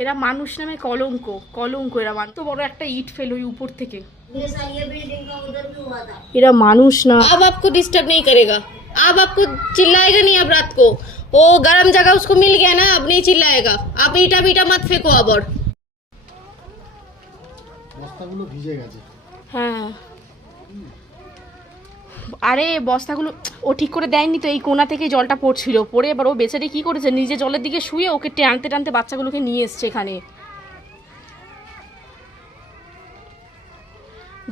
এরা মানুষ নামে কলঙ্ক, কলঙ্ক। এরা তো বড় একটা ইট ফেল ওই উপর থেকে। এরা মানুষ না। अब आपको डिस्टर्ब नहीं करेगा, अब आपको चिल्लाएगा नहीं। अब रात को वो गर्म जगह उसको मिल गया ना, अब नहीं चिल्लाएगा। आप ईटा बीटा मत फेंको अब। और বস্তাগুলো ভিজে গেছে। হ্যাঁ, আরে বস্তাগুলো ও ঠিক করে দেয়নি তো, এই কোণা থেকে জলটা পড়ছিল, পড়ে এবার ও বেচারি কি করেছে, নিজে জলের দিকে শুয়ে ওকে টানতে টানতে বাচ্চাগুলোকে নিয়ে এসছে এখানে।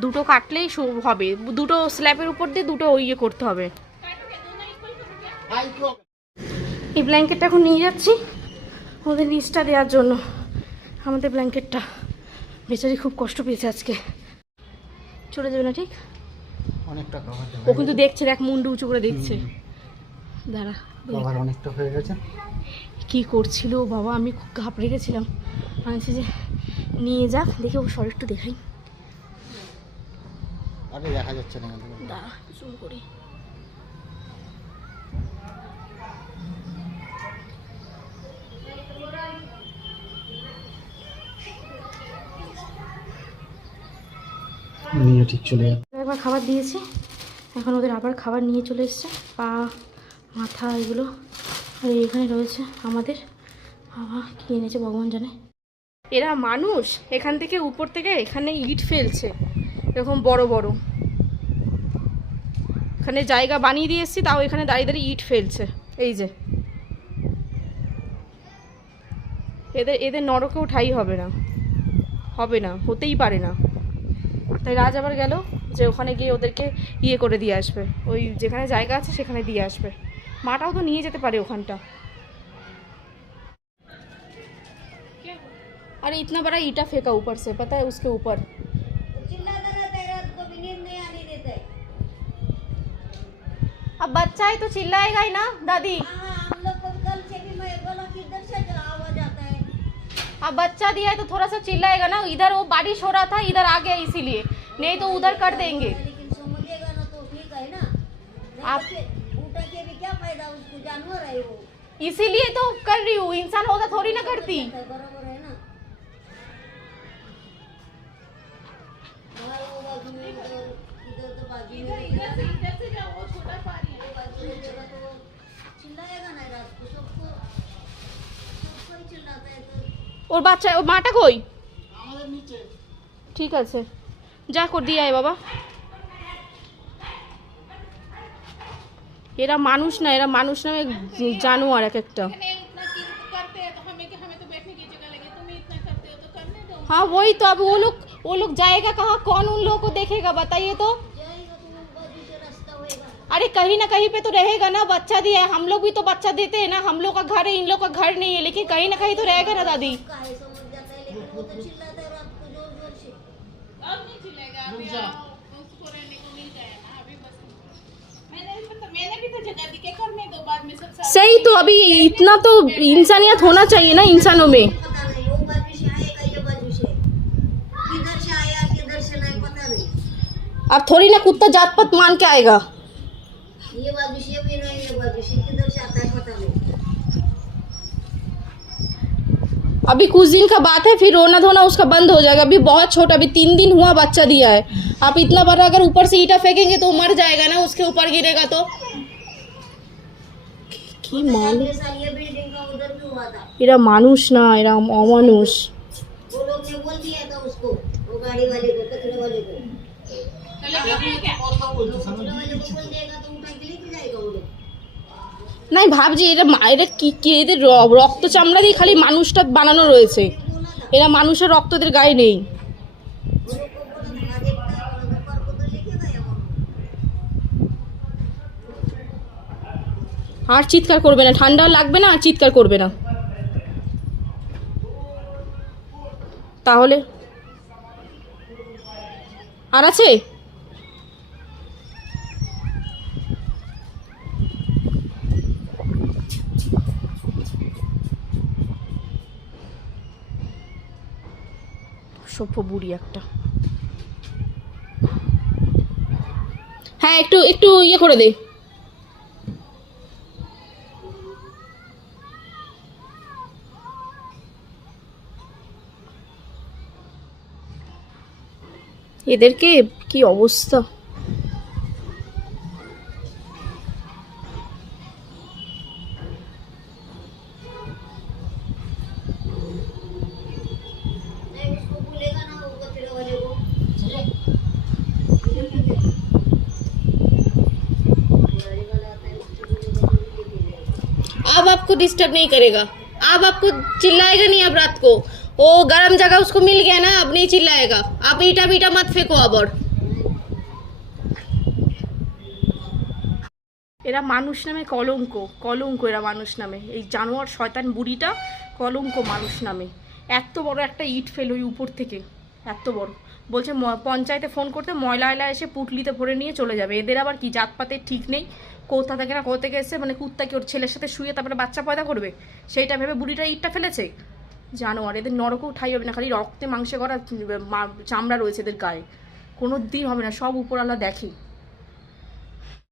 দুটো কাটলেই হবে, দুটো স্ল্যাবের উপর দিয়ে দুটো ইয়ে করতে হবে। এই ব্ল্যাঙ্কেটটা এখন নিয়ে যাচ্ছি ওদের নিচটা দেওয়ার জন্য। আমাদের ব্ল্যাঙ্কেটটা বেচারি খুব কষ্ট পেয়েছে আজকে। চলে যাবে না ঠিক? অনেকটা কভার ও কিন্তু দেখছে, দেখ মুন্ডু উঁচু করে দেখছে। দাঁড়া, কভার অনেকটা হয়ে গেছে। কি করছিল বাবা, আমি খুব ঘাবড়ে গেছিলাম। আমি যে নিয়ে যাক, দেখে ও শরীর একটু দেখাই। আরে দেখা যাচ্ছে না। দাঁড়া জুম করি। নিয়ে ঠিক চলে যাবে। একবার খাবার দিয়েছি, এখন ওদের আবার খাবার নিয়ে চলে এসছে। পা, মাথা এগুলো। আর এখানে রয়েছে আমাদের। বাবা কি এনেছে ভগবান জানে। এরা মানুষ, এখান থেকে উপর থেকে এখানে ইট ফেলছে এরকম বড় বড়। এখানে জায়গা বানিয়ে দিয়ে এসছি, তাও এখানে দাঁড়িয়ে দাঁড়িয়ে ইট ফেলছে। এই যে এদের এদের নরকেও ঠাই হবে না, হবে না, হতেই পারে না। তাই রাজ আবার গেল যে ওখানে গিয়ে ওদেরকে ইয়ে করে দিয়ে আসবে, ওই যেখানে জায়গা আছে সেখানে দিয়ে আসবে। মাটাও তো নিয়ে যেতে পারে ওখানটা। अरे इतना बड़ा ईटा फेंका ऊपर से, पता है उसके ऊपर। अब बच्चा है तो चिल्लाएगा ही ना दादी। हम लोग को कल से भी मैं बोला कि इधर से आवाज आता है। अब बच्चा दिया है तो थोड़ा सा चिल्लाएगा ना। इधर वो बारिश हो रहा था, इधर आ गया इसीलिए, नहीं तो उधर कर देंगे। लेकिन समझेगा ना तो ठीक है ना। आप उठा के भी क्या फायदा, उसको जानवर है वो। इसीलिए तो कर रही हूँ, इंसान होता थोड़ी ना करती। बराबर है ना। वो बाजू में इधर तो बाजू में इधर से जाओ, वो छोटा पानी है, बाजू में जगह तो चिल्लाएगा ना रात को। सबको ही चिल्लाता है तो। ওর বাচ্চা, ওর মাটা কই? আমাদের নিচে। ঠিক আছে, যা কর দিয়ে আয় বাবা। এরা মানুষ না, এরা মানুষ নামে জানোয়ার এক একটা। हाँ वही तो। अब वो लोग जाएगा कहाँ, कौन उन लोगों को देखेगा बताइए तो। अरे कहीं ना कहीं पे तो रहेगा ना, बच्चा दिया है। हम लोग भी तो बच्चा देते हैं ना, हम लोग का घर है, इन लोग का घर नहीं है, लेकिन कहीं ना कहीं तो रहेगा ना दादी। समझ जाता है, लेकिन वो तो चिल्लाता है रात को जोर जोर से। अब नहीं चिल्लाएगा, अभी उसको रहने को मिल गया ना अभी। बस मैंने भी तो जगह दी के घर में, दो बाद में सब सही तो, अभी इतना तो इंसानियत होना चाहिए ना इंसानों में। पता नहीं वो बाजू से आएगा, ये बाजू से किधर से आया किधर से नहीं पता नहीं। अब थोड़ी ना कुत्ता जात पात मान के आएगा। ये बाजू से भी नहीं, ये बाजू से किधर से आता है पता नहीं। अभी कुछ दिन का बात है, फिर रोना धोना उसका बंद हो जाएगा। अभी बहुत छोटा, अभी 3 दिन हुआ बच्चा दिया है। आप इतना बड़ा अगर ऊपर से ईटा फेंकेंगे तो मर जाएगा ना, उसके ऊपर गिरेगा तो। কি মানুষ, ये साल ये बिल्डिंग का उधर भी हुआ था। এরা মানুষ না, এরা অমানুষ। वो लोग ने बोल दिया था उसको, वो गाड़ी वाले को, कचरे वाले को। कचरे वाले को बोल देगा तो उठा के लेके जाएगा वो लोग। না ভাবছি এরা এরা কি এদের রক্ত চামড়া দিয়ে খালি মানুষটা বানানো রয়েছে। এরা মানুষের রক্ত এদের গায়ে নেই। वो लोग को बोला था आज एक पर को तो लेके गया वो। আর চিৎকার করবে না, ঠান্ডা লাগবে না, আর চিৎকার করবে না তাহলে। আর আছে সভ্য বুড়ি একটা। হ্যাঁ একটু একটু ইয়ে করে দে। এদেরকে কি অবস্থা। नहीं उसको बोलेगा ना वो तेरे वाले को गाड़ी वाला आता है उसको बोलेगा तो भी लेके जाएगा। अब आपको डिस्टर्ब नहीं करेगा, अब आपको चिल्लाएगा नहीं अब रात को। वो गर्म जगह उसको मिल गया ना, अब नहीं चिल्लाएगा। आप ईटा बीटा मत फेंको अब। और এরা মানুষ নামে কলঙ্ক, কলঙ্ক এরা মানুষ নামে। এই জানোয়ার শয়তান বুড়িটা কলঙ্ক মানুষ নামে। এত বড় একটা ইট ফেল ওই উপর থেকে, এত বড়। বলছে পঞ্চায়েতে ফোন করতে, ময়লা এলা এসে পুটলিতে ভরে নিয়ে চলে যাবে। এদের আবার কি জাতপাতের ঠিক নেই, কোথা থেকে না কোথা থেকে এসে মানে কুত্তা কি ওর ছেলের সাথে শুয়ে তারপরে বাচ্চা পয়দা করবে, সেইটা ভেবে বুড়িটা ইটটা ফেলেছে। জানোয়ার, এদের নরকেও ঠাই হবে না, খালি রক্তে মাংসে করা চামড়া রয়েছে এদের গায়ে, কোনো দিন হবে না। সব উপরওয়ালা দেখে।